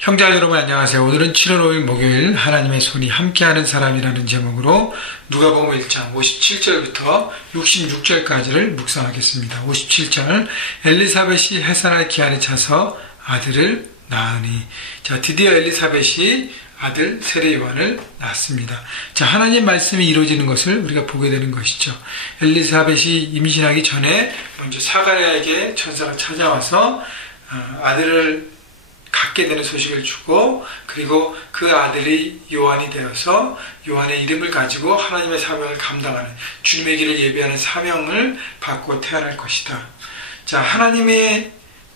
형제자 여러분 안녕하세요. 오늘은 7월 5일 목요일 하나님의 손이 함께하는 사람이라는 제목으로 누가복음 1장 57절부터 66절까지를 묵상하겠습니다. 57절 엘리사벳이 해산할 기한에 차서 아들을 낳으니. 자, 드디어 엘리사벳이 아들 세례요한을 낳았습니다. 자, 하나님 말씀이 이루어지는 것을 우리가 보게 되는 것이죠. 엘리사벳이 임신하기 전에 먼저 사가랴에게 천사가 찾아와서 아들을 갖게 되는 소식을 주고, 그리고 그 아들이 요한이 되어서 요한의 이름을 가지고 하나님의 사명을 감당하는, 주님의 길을 예비하는 사명을 받고 태어날 것이다. 자, 하나님의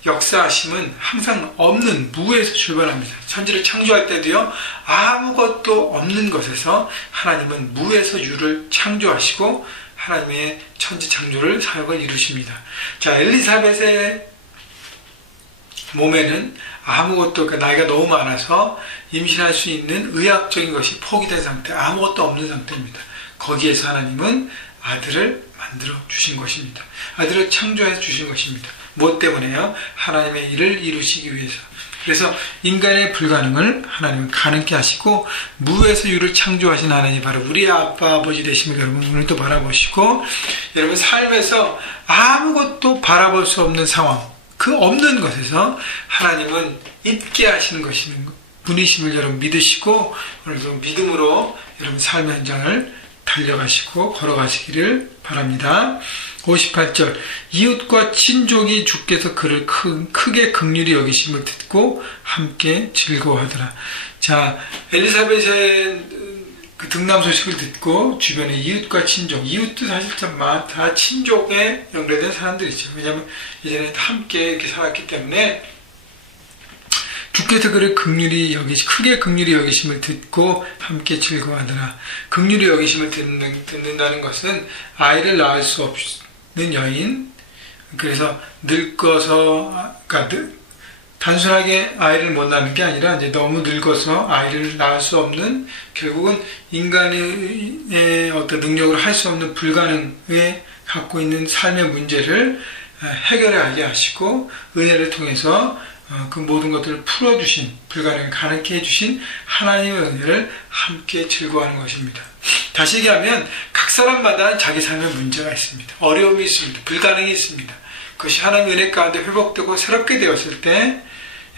역사하심은 항상 없는 무에서 출발합니다. 천지를 창조할 때도요, 아무것도 없는 것에서 하나님은 무에서 유를 창조하시고 하나님의 천지 창조를 사역을 이루십니다. 자, 엘리사벳의 몸에는 아무것도, 나이가 너무 많아서 임신할 수 있는 의학적인 것이 포기된 상태, 아무것도 없는 상태입니다. 거기에서 하나님은 아들을 만들어 주신 것입니다. 아들을 창조해서 주신 것입니다. 무엇 때문에요? 하나님의 일을 이루시기 위해서. 그래서 인간의 불가능을 하나님은 가능케 하시고, 무에서 유를 창조하신 하나님이 바로 우리 아빠 아버지 되심을 여러분 오늘도 바라보시고, 여러분 삶에서 아무것도 바라볼 수 없는 상황, 그 없는 것에서 하나님은 있게 하시는 것이는 분이심을 여러분 믿으시고, 오늘도 믿음으로 여러분 삶의 현장을 달려가시고 걸어가시기를 바랍니다. 58절 이웃과 친족이 주께서 그를 크게 긍휼히 여기심을 듣고 함께 즐거워하더라. 자, 엘리사벳의 그 등남 소식을 듣고 주변의 이웃과 친족, 이웃도 사실 다 친족에 연결된 사람들이죠. 왜냐하면 이제는 함께 이렇게 살았기 때문에 주께서 그를 크게 긍휼히 여기심을 듣고 함께 즐거워하더라. 긍휼히 여기심을 듣는다는 것은 아이를 낳을 수 없는 여인, 그래서 늙어서, 단순하게 아이를 못 낳는 게 아니라 이제 너무 늙어서 아이를 낳을 수 없는, 결국은 인간의 어떤 능력으로 할 수 없는 불가능에 갖고 있는 삶의 문제를 해결하게 하시고 은혜를 통해서 그 모든 것들을 풀어주신, 불가능을 가능케 해주신 하나님의 은혜를 함께 즐거워하는 것입니다. 다시 얘기하면 각 사람마다 자기 삶의 문제가 있습니다. 어려움이 있습니다. 불가능이 있습니다. 그것이 하나님의 은혜 가운데 회복되고 새롭게 되었을 때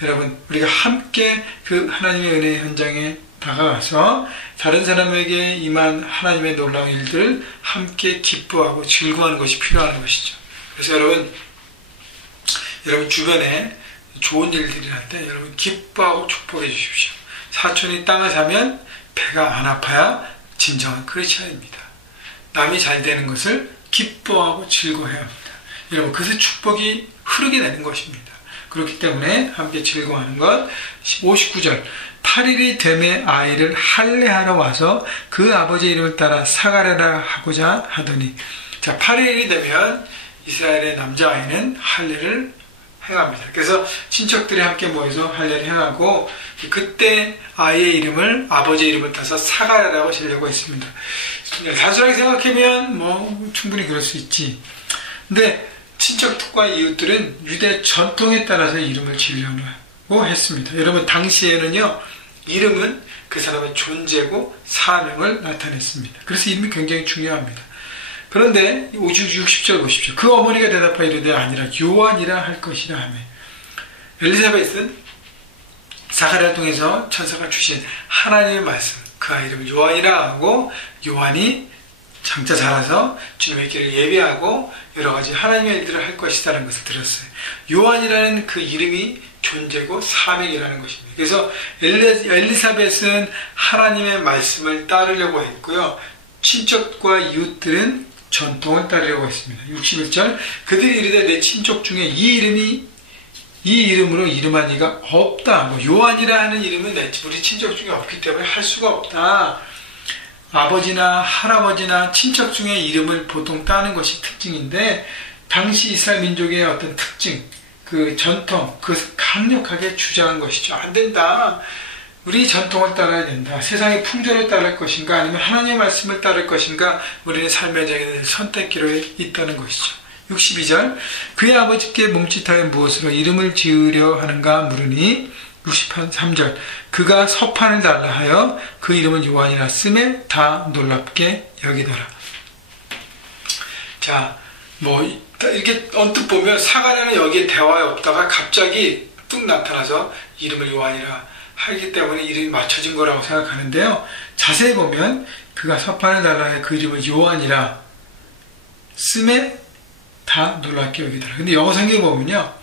여러분 우리가 함께 그 하나님의 은혜 현장에 다가가서 다른 사람에게 임한 하나님의 놀라운 일들을 함께 기뻐하고 즐거워하는 것이 필요한 것이죠. 그래서 여러분 주변에 좋은 일들이 날 때 여러분 기뻐하고 축복해 주십시오. 사촌이 땅을 사면 배가 안 아파야 진정한 크리스찬입니다. 남이 잘 되는 것을 기뻐하고 즐거워해야 합니다. 여러분 그래서 축복이 흐르게 되는 것입니다. 그렇기 때문에 함께 즐거워하는 것. 59절 8일이 되매 아이를 할례하러 와서 그 아버지의 이름을 따라 사가랴라 하고자 하더니. 자, 8일이 되면 이스라엘의 남자아이는 할례를 행합니다. 그래서 친척들이 함께 모여서 할례를 행하고, 그때 아이의 이름을 아버지의 이름을 따서 사가랴라고 지으려고 했습니다. 단순하게 생각하면 충분히 그럴 수 있지. 근데 친척과 이웃들은 유대 전통에 따라서 이름을 지으려고 했습니다. 여러분 당시에는요, 이름은 그 사람의 존재고 사명을 나타냈습니다. 그래서 이름이 굉장히 중요합니다. 그런데 60절 보십시오. 그 어머니가 대답하여 이르되 아니라 요한이라 할 것이라 하며. 엘리사벳은 사가랴를 통해서 천사가 주신 하나님의 말씀, 그 아이 이름을 요한이라 하고, 요한이 장차 자라서 주님의 길을 예비하고 여러 가지 하나님의 일들을 할 것이다라는 것을 들었어요. 요한이라는 그 이름이 존재고 사명이라는 것입니다. 그래서 엘리사벳은 하나님의 말씀을 따르려고 했고요. 친척과 이웃들은 전통을 따르려고 했습니다. 61절 그들이 이르되 내 친척 중에 이 이름으로 이름한 이가 없다. 요한이라 하는 이름은 우리 친척 중에 없기 때문에 할 수가 없다. 아버지나 할아버지나 친척 중에 이름을 보통 따는 것이 특징인데, 당시 이스라엘 민족의 어떤 특징, 그 전통, 그것을 강력하게 주장한 것이죠. 안 된다. 우리 전통을 따라야 된다. 세상의 풍조를 따를 것인가 아니면 하나님의 말씀을 따를 것인가, 우리는 삶의 장에 선택기로에 있다는 것이죠. 62절 그의 아버지께 멈칫하여 무엇으로 이름을 지으려 하는가 물으니 63절 그가 서판을 달라 하여 그 이름은 요한이라 쓰매 다 놀랍게 여기더라. 자, 이렇게 언뜻 보면 사가랴는 여기에 대화에 없다가 갑자기 뚝 나타나서 이름을 요한이라 하기 때문에 이름이 맞춰진 거라고 생각하는데요. 자세히 보면 그가 서판을 달라 하여 그 이름을 요한이라 쓰매 다 놀랍게 여기더라. 근데 영어 성경에 보면요.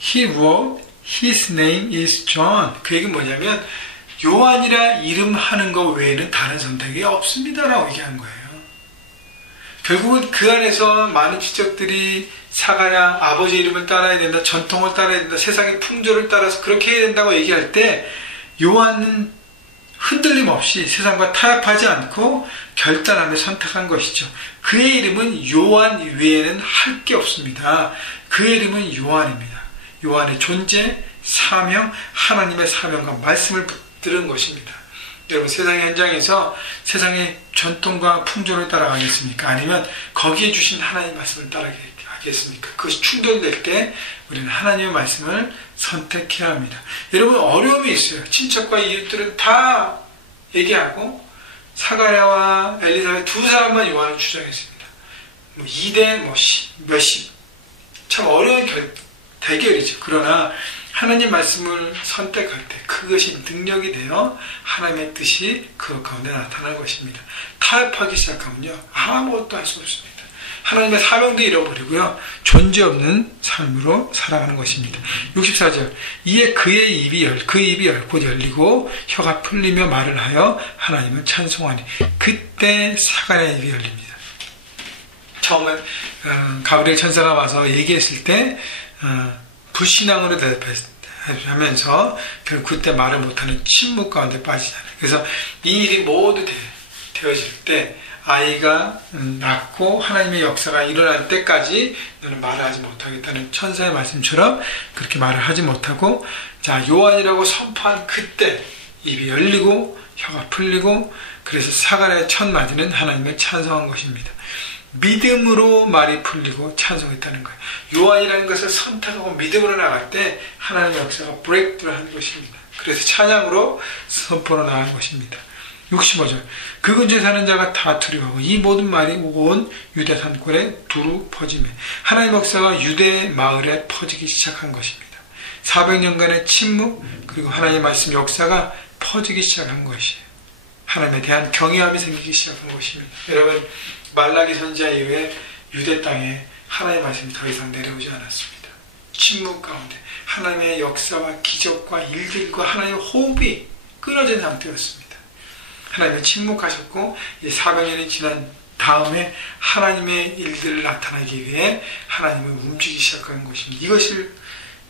He wrote His name is John. 그 얘기는 뭐냐면 요한이라 이름하는 것 외에는 다른 선택이 없습니다라고 얘기한 거예요. 결국은 그 안에서 많은 지적들이 사가랴 아버지 이름을 따라야 된다, 전통을 따라야 된다, 세상의 풍조를 따라서 그렇게 해야 된다고 얘기할 때 요한은 흔들림 없이 세상과 타협하지 않고 결단하며 선택한 것이죠. 그의 이름은 요한 외에는 할 게 없습니다. 그의 이름은 요한입니다. 요한의 존재, 사명, 하나님의 사명과 말씀을 붙들은 것입니다. 여러분 세상의 현장에서 세상의 전통과 풍조를 따라가겠습니까? 아니면 거기에 주신 하나님의 말씀을 따라가겠습니까? 그것이 충돌될 때 우리는 하나님의 말씀을 선택해야 합니다. 여러분 어려움이 있어요. 친척과 이웃들은 다 얘기하고 사가랴와 엘리사벳 두 사람만 요한을 주장했습니다. 2대 몇십 참 어려운 대결이죠. 그러나 하나님 말씀을 선택할 때 그것이 능력이 되어 하나님의 뜻이 그 가운데 나타날 것입니다. 타협하기 시작하면요 아무것도 할 수 없습니다. 하나님의 사명도 잃어버리고요 존재 없는 삶으로 살아가는 것입니다. 64절 이에 그의 입이 곧 열리고 혀가 풀리며 말을 하여 하나님을 찬송하니 그때 사가랴의 입이 열립니다. 처음에 가브리엘 천사가 와서 얘기했을 때 불신앙으로 대답하면서 결국 그때 말을 못하는 침묵 가운데 빠지잖아요. 그래서 이 일이 모두 되어질 때 아이가 낳고 하나님의 역사가 일어날 때까지 너는 말을 하지 못하겠다는 천사의 말씀처럼 그렇게 말을 하지 못하고 자 요한이라고 선포한 그때 입이 열리고 혀가 풀리고 그래서 사가랴의 첫 마디는 하나님을 찬송한 것입니다. 믿음으로 말이 풀리고 찬송했다는 거예요. 요한이라는 것을 선택하고 믿음으로 나갈 때 하나님의 역사가 브레이크를 하는 것입니다. 그래서 찬양으로 선포로 나가는 것입니다. 65절 그 근처에 사는 자가 다 두려워하고 이 모든 말이 온 유대 산골에 두루 퍼지매 하나님의 역사가 유대 마을에 퍼지기 시작한 것입니다. 400년간의 침묵 그리고 하나님의 말씀 역사가 퍼지기 시작한 것이에요. 하나님에 대한 경외함이 생기기 시작한 것입니다. 여러분 말라기 선지자 이후에 유대 땅에 하나님의 말씀이 더 이상 내려오지 않았습니다. 침묵 가운데 하나님의 역사와 기적과 일들과 하나님의 호흡이 끊어진 상태였습니다. 하나님의 침묵하셨고 400년이 지난 다음에 하나님의 일들을 나타나기 위해 하나님을 움직이기 시작한 것입니다. 이것을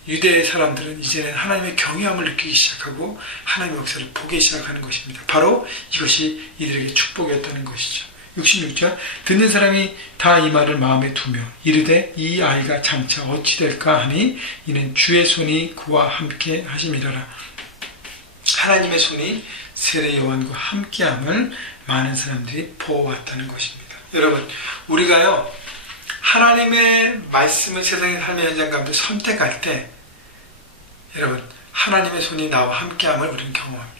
유대 사람들은 이제는 하나님의 경외함을 느끼기 시작하고 하나님의 역사를 보기 시작하는 것입니다. 바로 이것이 이들에게 축복이었다는 것이죠. 66절 듣는 사람이 다 이 말을 마음에 두며 이르되 이 아이가 장차 어찌 될까 하니 이는 주의 손이 그와 함께 하심이라라. 하나님의 손이 세례 요한과 함께함을 많은 사람들이 보아왔다는 것입니다. 여러분 우리가요 하나님의 말씀을 세상의 삶의 현장 가운데 선택할 때 여러분 하나님의 손이 나와 함께함을 우리는 경험합니다.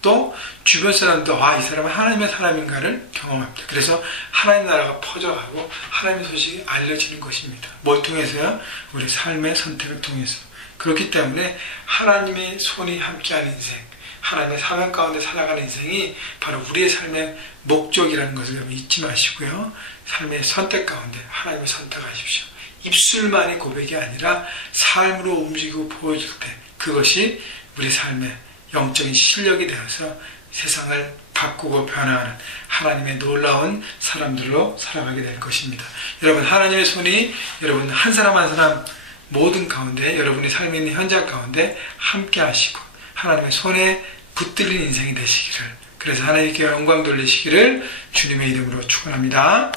또 주변 사람도 이 사람은 하나님의 사람인가를 경험합니다. 그래서 하나님 나라가 퍼져가고 하나님의 소식이 알려지는 것입니다. 뭘 통해서요? 우리 삶의 선택을 통해서. 그렇기 때문에 하나님의 손이 함께하는 인생, 하나님의 사명 가운데 살아가는 인생이 바로 우리의 삶의 목적이라는 것을 여러분 잊지 마시고요. 삶의 선택 가운데 하나님을 선택하십시오. 입술만의 고백이 아니라 삶으로 움직이고 보여줄 때 그것이 우리 삶의 영적인 실력이 되어서 세상을 바꾸고 변화하는 하나님의 놀라운 사람들로 살아가게 될 것입니다. 여러분 하나님의 손이 여러분 한 사람 한 사람 모든 가운데 여러분의 삶에 있는 현장 가운데 함께 하시고 하나님의 손에 붙들린 인생이 되시기를 그래서 하나님께 영광 돌리시기를 주님의 이름으로 축원합니다.